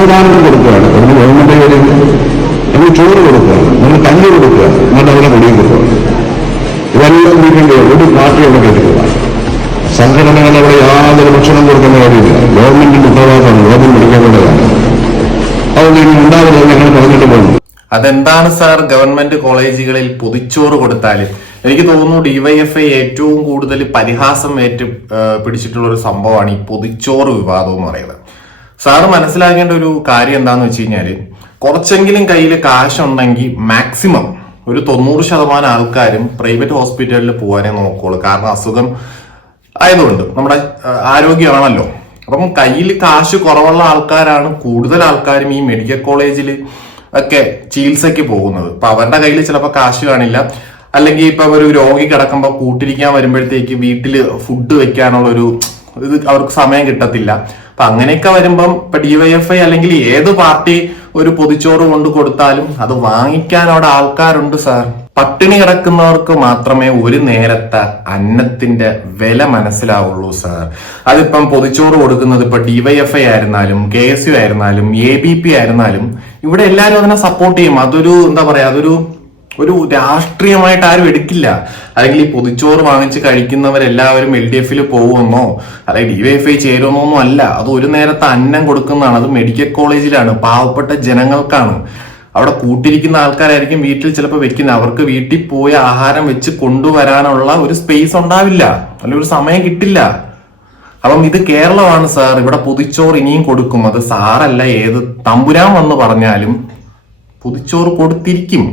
അന്നദാനം കൊടുക്കുകയാണ്. അതിന് ഗവൺമെന്റ് കാര്യം നമ്മൾ ചോറ് കൊടുക്കുകയാണ്, നമ്മൾ കഞ്ഞി കൊടുക്കുകയാണ്, എന്നിട്ട് അവരെ കുടിയും കൊടുക്കുകയാണ്. ഇതെല്ലാം നീക്കേണ്ടി ഒരു പാർട്ടി അവിടെ കേട്ടിട്ടില്ല. സംഘടനകൾ അവിടെ യാതൊരു ഭക്ഷണം കൊടുക്കുന്ന കാര്യമില്ല. ഗവൺമെന്റിന്റെ ഉത്തരവാദിത്തമാണ്, ഗവൺമെന്റ് പഠിക്കേണ്ടതാണ്. അതുകൊണ്ട് ഇനി ഉണ്ടാവുന്നത് ഞങ്ങൾ പറഞ്ഞിട്ട് പോകുന്നു. അതെന്താണ് സാർ ഗവൺമെന്റ് കോളേജുകളിൽ പൊതിച്ചോറ് കൊടുത്താൽ? എനിക്ക് തോന്നുന്നു ഡിവൈഎഫ്ഐ ഏറ്റവും കൂടുതൽ പരിഹാസം പിടിച്ചിട്ടുള്ള ഒരു സംഭവമാണ് ഈ പൊതിച്ചോറ് വിവാദം എന്ന് പറയുന്നത്. സാറ് മനസ്സിലാക്കേണ്ട ഒരു കാര്യം എന്താന്ന് വെച്ച് കഴിഞ്ഞാല്, കുറച്ചെങ്കിലും കയ്യിൽ കാശുണ്ടെങ്കിൽ മാക്സിമം ഒരു 90% ആൾക്കാരും പ്രൈവറ്റ് ഹോസ്പിറ്റലിൽ പോകാനേ നോക്കുള്ളൂ. കാരണം അസുഖം ആയതുകൊണ്ട് നമ്മുടെ ആരോഗ്യമാണല്ലോ. അപ്പം കയ്യിൽ കാശ് കുറവുള്ള ആൾക്കാരാണ് കൂടുതൽ ആൾക്കാരും ഈ മെഡിക്കൽ കോളേജിൽ ഒക്കെ ചികിത്സയ്ക്ക് പോകുന്നത്. അപ്പൊ അവരുടെ കയ്യിൽ ചിലപ്പോൾ കാശ് കാണില്ല, അല്ലെങ്കിൽ ഇപ്പൊ ഒരു രോഗി കിടക്കുമ്പോൾ കൂട്ടിരിക്കാൻ വരുമ്പോഴത്തേക്ക് വീട്ടില് ഫുഡ് വെക്കാനുള്ള ഇത് അവർക്ക് സമയം കിട്ടത്തില്ല. അപ്പൊ അങ്ങനെയൊക്കെ വരുമ്പം ഇപ്പൊ ഡിവൈഎഫ്ഐ അല്ലെങ്കിൽ ഏത് പാർട്ടി ഒരു പൊതിച്ചോറ് കൊണ്ട് കൊടുത്താലും അത് വാങ്ങിക്കാൻ അവിടെ ആൾക്കാരുണ്ട് സാർ. പട്ടിണി കിടക്കുന്നവർക്ക് മാത്രമേ ഒരു നേരത്തെ അന്നത്തിന്റെ വില മനസ്സിലാവുള്ളൂ സാർ. അതിപ്പം പൊതിച്ചോറ് കൊടുക്കുന്നത് ഇപ്പൊ ഡിവൈഎഫ്ഐ ആയിരുന്നാലും KSU ആയിരുന്നാലും ABP ആയിരുന്നാലും ഇവിടെ എല്ലാവരും അതിനെ സപ്പോർട്ട് ചെയ്യും. അതൊരു എന്താ പറയാ, ഒരു രാഷ്ട്രീയമായിട്ട് ആരും എടുക്കില്ല. അല്ലെങ്കിൽ ഈ പൊതിച്ചോറ് വാങ്ങിച്ച് കഴിക്കുന്നവരെല്ലാവരും LDF പോകുമെന്നോ അല്ലെങ്കിൽ DYFI ചേരുമെന്നൊന്നും അല്ല. അത് ഒരു നേരത്തെ അന്നം കൊടുക്കുന്നതാണ്. അത് മെഡിക്കൽ കോളേജിലാണ്, പാവപ്പെട്ട ജനങ്ങൾക്കാണ്. അവിടെ കൂട്ടിരിക്കുന്ന ആൾക്കാരായിരിക്കും വീട്ടിൽ ചിലപ്പോൾ വെക്കുന്നത്. അവർക്ക് വീട്ടിൽ പോയി ആഹാരം വെച്ച് കൊണ്ടുവരാനുള്ള ഒരു സ്പേസ് ഉണ്ടാവില്ല, അല്ലെങ്കിൽ ഒരു സമയം കിട്ടില്ല. അപ്പം ഇത് കേരളമാണ് സാർ. ഇവിടെ പൊതിച്ചോറ് ഇനിയും കൊടുക്കും. അത് സാറല്ല, ഏത് തമ്പുരാൻ വന്ന് പറഞ്ഞാലും പൊതിച്ചോറ് കൊടുത്തിരിക്കും.